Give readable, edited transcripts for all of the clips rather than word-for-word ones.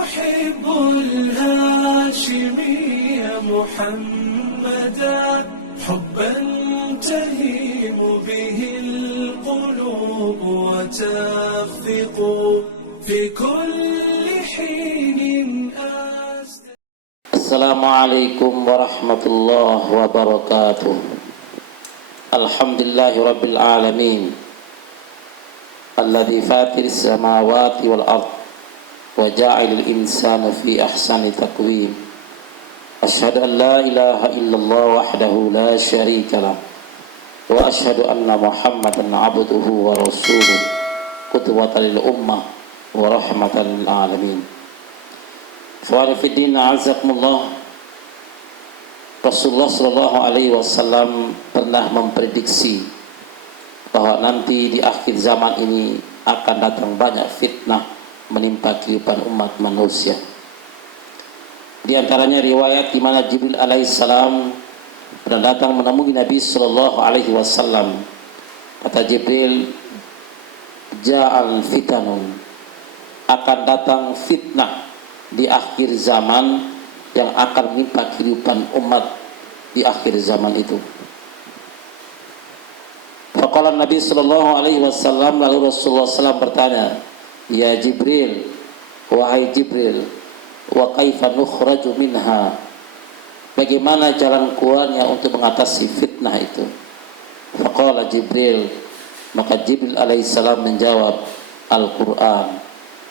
أحب الهاشمي محمدا حبا تهيم به القلوب وتخفق في كل حين السلام عليكم ورحمة الله وبركاته. الحمد لله رب العالمين الذي فاطر السماوات والأرض وجاعل الإنسان في أحسن تقويم. أشهد أن لا إله إلا الله وحده لا شريك له وأشهد أن محمدا عبده ورسوله قدوة للأمة ورحمة للعالمين. Ikhwani fiddin, a'azzakumullah. Rasulullah sallallahu alaihi wasallam pernah memprediksi bahwa nanti di akhir zaman ini akan datang banyak fitnah menimpa kehidupan umat manusia. Di antaranya riwayat di mana Jibril alaihissalam pernah datang menemui Nabi sallallahu alaihi wasallam. Kata Jibril, ja'al fitanun, akan datang fitnah di akhir zaman yang akan menimpa kehidupan umat di akhir zaman itu. Faqala Nabi sallallahu alaihi wasallam, lalu Rasulullah SAW bertanya, ya Jibril, wahai Jibril, wa kaifa nukhraju minha, bagaimana jalan keluarnya untuk mengatasi fitnah itu? Faqala Jibril, maka Jibril alaihissalam menjawab, Al-Quran.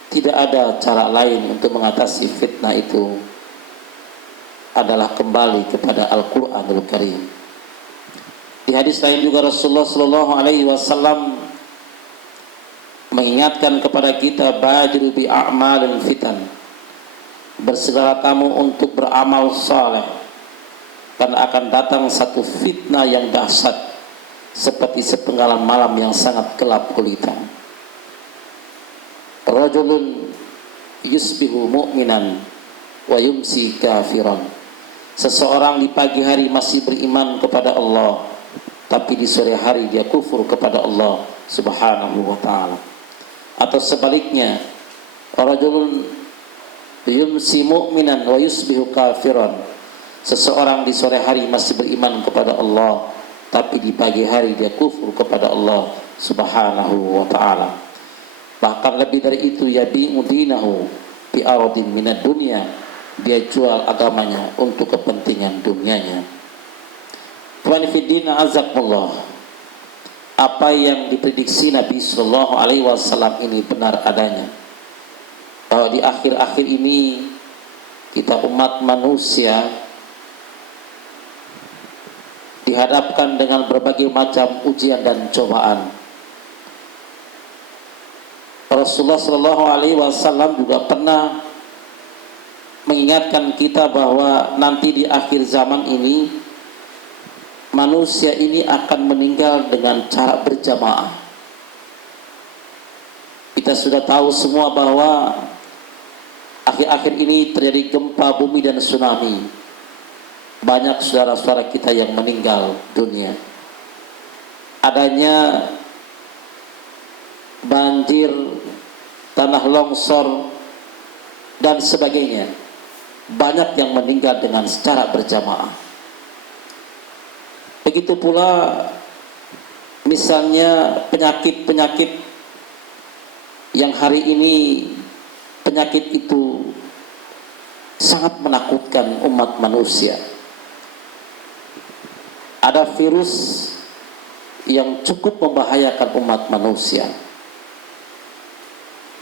Tidak ada cara lain untuk mengatasi fitnah itu adalah kembali kepada Al-Quranul Karim. Di hadis lain juga Rasulullah sallallahu alaihi wasallam mengingatkan kepada kita, badiru bi a'malil fitan, bersegera kamu untuk beramal saleh, karena akan datang satu fitnah yang dahsyat seperti sepenggalan malam yang sangat gelap gulita. Rajulun yusbihu mu'minan wa yumsi kafiran, seseorang di pagi hari masih beriman kepada Allah, tapi di sore hari dia kufur kepada Allah subhanahu wa ta'ala. Atau sebaliknya, rajulun yumsi mu'minan wa yusbihu kafiran, seseorang di sore hari masih beriman kepada Allah, tapi di pagi hari dia kufur kepada Allah subhanahu wa ta'ala. Bahkan lebih dari itu, yabi'u dinahu bi aradin minad dunya, dia jual agamanya untuk kepentingan dunianya. Tuhan fiddin, azakumullah, apa yang diprediksi Nabi sallallahu alaihi wasallam ini benar adanya, bahwa di akhir-akhir ini kita umat manusia dihadapkan dengan berbagai macam ujian dan cobaan. Rasulullah sallallahu alaihi wasallam juga pernah mengingatkan kita bahwa nanti di akhir zaman ini manusia ini akan meninggal dengan cara berjamaah. Kita sudah tahu semua bahwa akhir-akhir ini terjadi gempa bumi dan tsunami. Banyak saudara-saudara kita yang meninggal dunia. Adanya banjir, tanah longsor dan sebagainya. Banyak yang meninggal dengan secara berjamaah. Begitu pula misalnya penyakit-penyakit yang hari ini penyakit itu sangat menakutkan umat manusia. Ada virus yang cukup membahayakan umat manusia.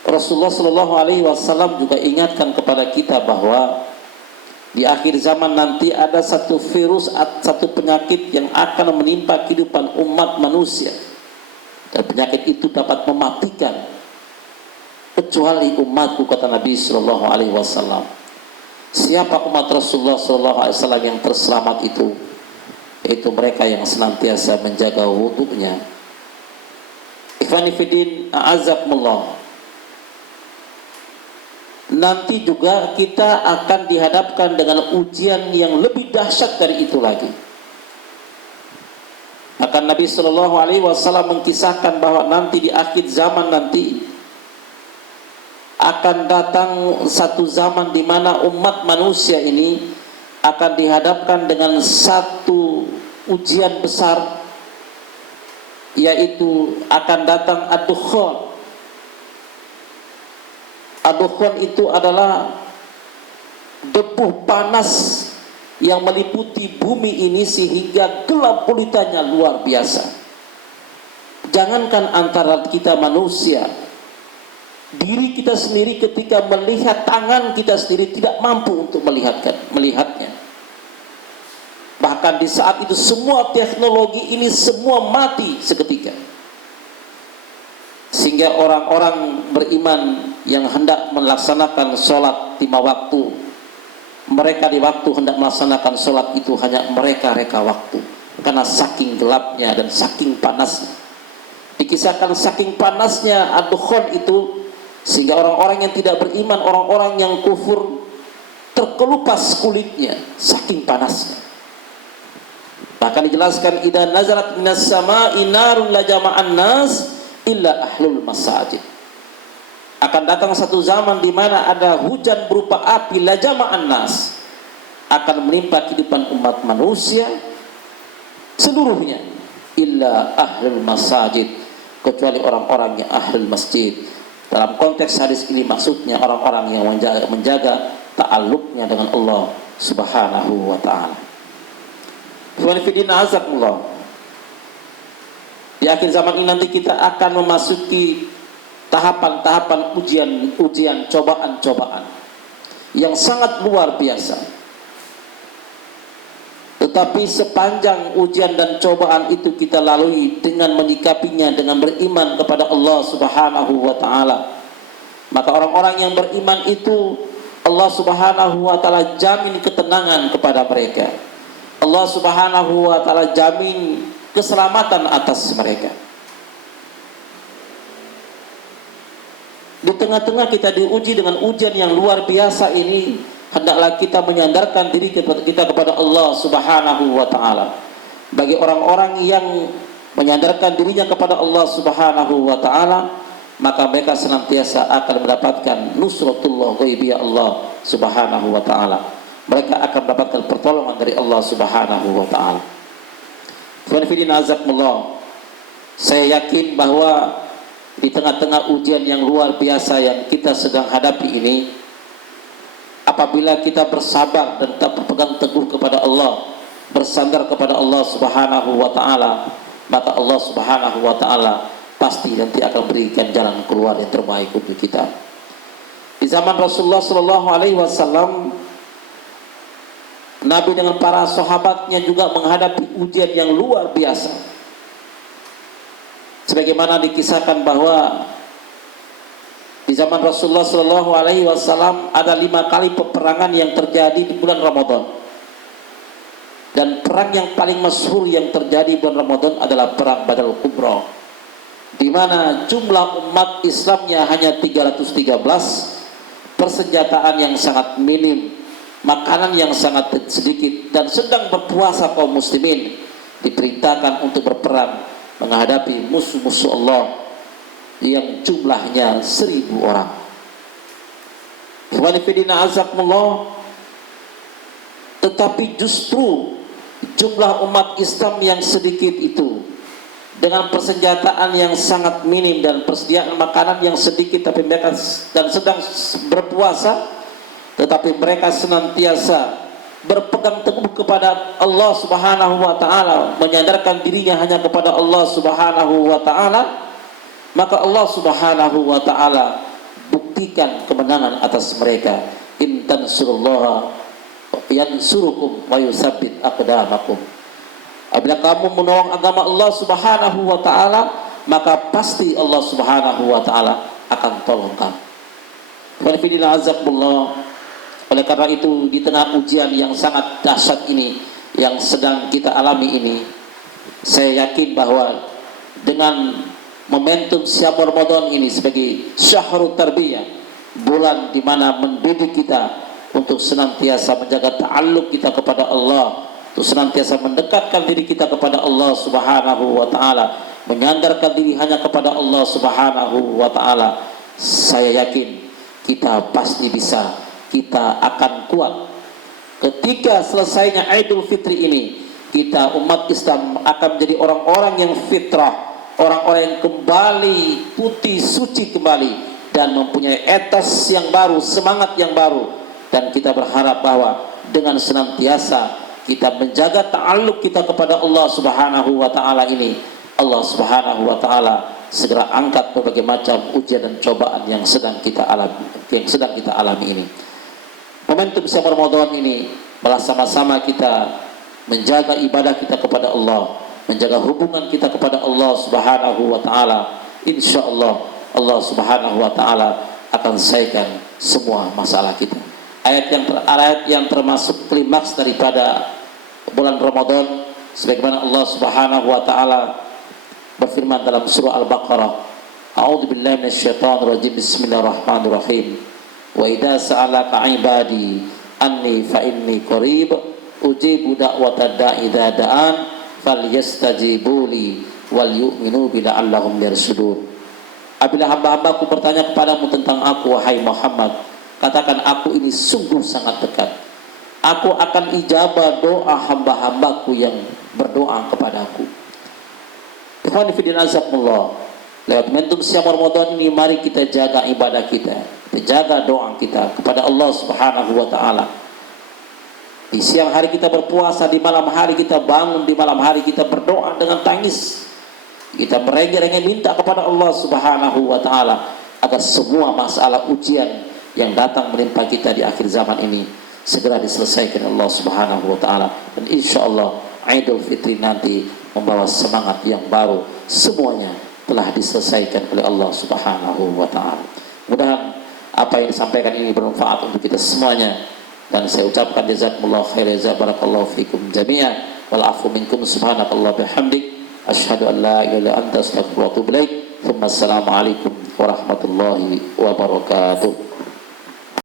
Rasulullah sallallahu alaihi wasallam juga ingatkan kepada kita bahwa di akhir zaman nanti ada satu virus, satu penyakit yang akan menimpa kehidupan umat manusia, dan penyakit itu dapat mematikan kecuali umatku, kata Nabi sallallahu alaihi wasallam. Siapa umat Rasulullah sallallahu alaihi wasallam yang terselamat itu? Yaitu mereka yang senantiasa menjaga wudunya. Ikhwani fiddin, a'azzakumullah. Nanti juga kita akan dihadapkan dengan ujian yang lebih dahsyat dari itu lagi. Maka Nabi Shallallahu Alaihi Wasallam mengkisahkan bahwa nanti di akhir zaman nanti akan datang satu zaman di mana umat manusia ini akan dihadapkan dengan satu ujian besar, yaitu akan datang ad-dukhan. Ad-dukhan itu adalah debu panas yang meliputi bumi ini sehingga gelap gulitanya luar biasa. Jangankan antara kita manusia, diri kita sendiri ketika melihat tangan kita sendiri tidak mampu untuk melihatnya. Bahkan di saat itu semua teknologi ini semua mati seketika. Sehingga orang-orang beriman yang hendak melaksanakan sholat 5 waktu, mereka di waktu hendak melaksanakan sholat itu hanya mereka-reka waktu, karena saking gelapnya dan saking panasnya. Dikisahkan saking panasnya ad-dukhan itu, sehingga orang-orang yang tidak beriman, orang-orang yang kufur, terkelupas kulitnya saking panasnya. Bahkan dijelaskan, idza nazalat minas sama'i narun la jama'an nas illa ahlul masajid. Akan datang satu zaman di mana ada hujan berupa api la jama'an nas, akan menimpa kehidupan umat manusia seluruhnya, illa ahlul masajid, kecuali orang-orang yang ahlul masjid. Dalam konteks hadis ini maksudnya orang-orang yang menjaga ta'alluqnya dengan Allah Subhanahu wa ta'ala. Di akhir zaman ini nanti kita akan memasuki tahapan-tahapan ujian, cobaan-cobaan yang sangat luar biasa. Tetapi sepanjang ujian dan cobaan itu kita lalui dengan menyikapinya dengan beriman kepada Allah Subhanahu wa ta'ala, maka orang-orang yang beriman itu Allah Subhanahu wa ta'ala jamin ketenangan kepada mereka. Allah Subhanahu wa ta'ala jamin keselamatan atas mereka. Di tengah-tengah kita diuji dengan ujian yang luar biasa ini, hendaklah kita menyandarkan diri kita kepada Allah Subhanahu wa ta'ala. Bagi orang-orang yang menyandarkan dirinya kepada Allah Subhanahu wa ta'ala, maka mereka senantiasa akan mendapatkan nusratullah ghaibiyah Allah Subhanahu wa ta'ala. Mereka akan mendapatkan pertolongan dari Allah Subhanahu wa ta'ala. Saya yakin bahwa di tengah-tengah ujian yang luar biasa yang kita sedang hadapi ini, apabila kita bersabar dan tetap berpegang teguh kepada Allah, bersandar kepada Allah Subhanahu wa ta'ala, maka Allah Subhanahu wa ta'ala pasti nanti akan berikan jalan keluar yang terbaik untuk kita. Di zaman Rasulullah sallallahu alaihi wasallam, Nabi dengan para sahabatnya juga menghadapi ujian yang luar biasa. Sebagaimana dikisahkan bahwa di zaman Rasulullah sallallahu alaihi wasallam ada 5 kali peperangan yang terjadi di bulan Ramadan. Dan perang yang paling masyhur yang terjadi di bulan Ramadan adalah perang Badar Kubra, di mana jumlah umat Islamnya hanya 313, persenjataan yang sangat minim, makanan yang sangat sedikit, dan sedang berpuasa kaum muslimin diperintahkan untuk berperang menghadapi musuh-musuh Allah yang jumlahnya 1000 orang. Tetapi justru jumlah umat Islam yang sedikit itu, dengan persenjataan yang sangat minim dan persediaan makanan yang sedikit, tapi mereka dan sedang berpuasa, tetapi mereka senantiasa berpegang teguh kepada Allah Subhanahu wa ta'ala, menyandarkan dirinya hanya kepada Allah Subhanahu wa ta'ala, maka Allah Subhanahu wa ta'ala buktikan kemenangan atas mereka. In tansurullaha yansurukum wa yusabbit aqdamakum. Apabila kamu menolong agama Allah Subhanahu wa ta'ala, maka pasti Allah Subhanahu wa ta'ala akan tolong kamu. Oleh karena itu, di tengah ujian yang sangat dahsyat ini yang sedang kita alami ini, saya yakin bahwa dengan momentum siam Ramadan ini sebagai syahrul tarbiyah, bulan di mana mendidik kita untuk senantiasa menjaga ta'alluq kita kepada Allah, untuk senantiasa mendekatkan diri kita kepada Allah Subhanahu wa ta'ala, menyandarkan diri hanya kepada Allah Subhanahu wa ta'ala. Saya yakin kita pasti bisa, kita akan kuat. Ketika selesainya Idul Fitri ini, kita umat Islam akan menjadi orang-orang yang fitrah, orang-orang yang kembali putih suci kembali, dan mempunyai etos yang baru, semangat yang baru. Dan kita berharap bahwa dengan senantiasa kita menjaga ta'alluq kita kepada Allah Subhanahu wa Ta'ala ini, Allah Subhanahu wa Ta'ala segera angkat berbagai macam ujian dan cobaan yang sedang kita alami ini. Momentum siang Ramadan ini bersama-sama kita menjaga ibadah kita kepada Allah, menjaga hubungan kita kepada Allah Subhanahu wa Ta'ala. Insyaallah Allah Subhanahu wa Ta'ala akan selesaikan semua masalah kita. Ayat yang termasuk klimaks daripada bulan Ramadan, sebagaimana Allah Subhanahu wa Ta'ala berfirman dalam surah Al-Baqarah, A'udzubillahi minasyaitonirrajim, Bismillahirrahmanirrahim. Wa idza sa'alaka 'ibadi anni fa inni qarib ujibu da'watad da'i idza da'an falyastajibu li wal yu'minu bi la'allahum yarshudun. Apabila hamba-hambaku bertanya kepadamu tentang aku, wahai Muhammad, katakan aku ini sungguh sangat dekat. Aku akan ijabah doa hamba-hambaku yang berdoa kepadaku. Ikhwan fillah azakumullah. Lewat momentum siang Ramadan ini, mari kita jaga ibadah kita, jaga doa kita kepada Allah Subhanahu wa Ta'ala. Di siang hari kita berpuasa, di malam hari kita bangun, di malam hari kita berdoa dengan tangis. Kita merengek-rengek minta kepada Allah Subhanahu wa Ta'ala agar semua masalah ujian yang datang menimpa kita di akhir zaman ini segera diselesaikan Allah Subhanahu wa Ta'ala. Dan insyaallah Idul Fitri nanti membawa semangat yang baru, semuanya telah diselesaikan oleh Allah Subhanahu wa Ta'ala. Mudah-mudahan apa yang disampaikan ini bermanfaat untuk kita semuanya, dan saya ucapkan jazakumullah khair, barakallahu fikum jami'an, wal afu minkum, subhanakallah bihamdik, asyhadu an la ilaha illa anta, astaghfiruka wa atubu ilaik. Assalamualaikum warahmatullahi wabarakatuh.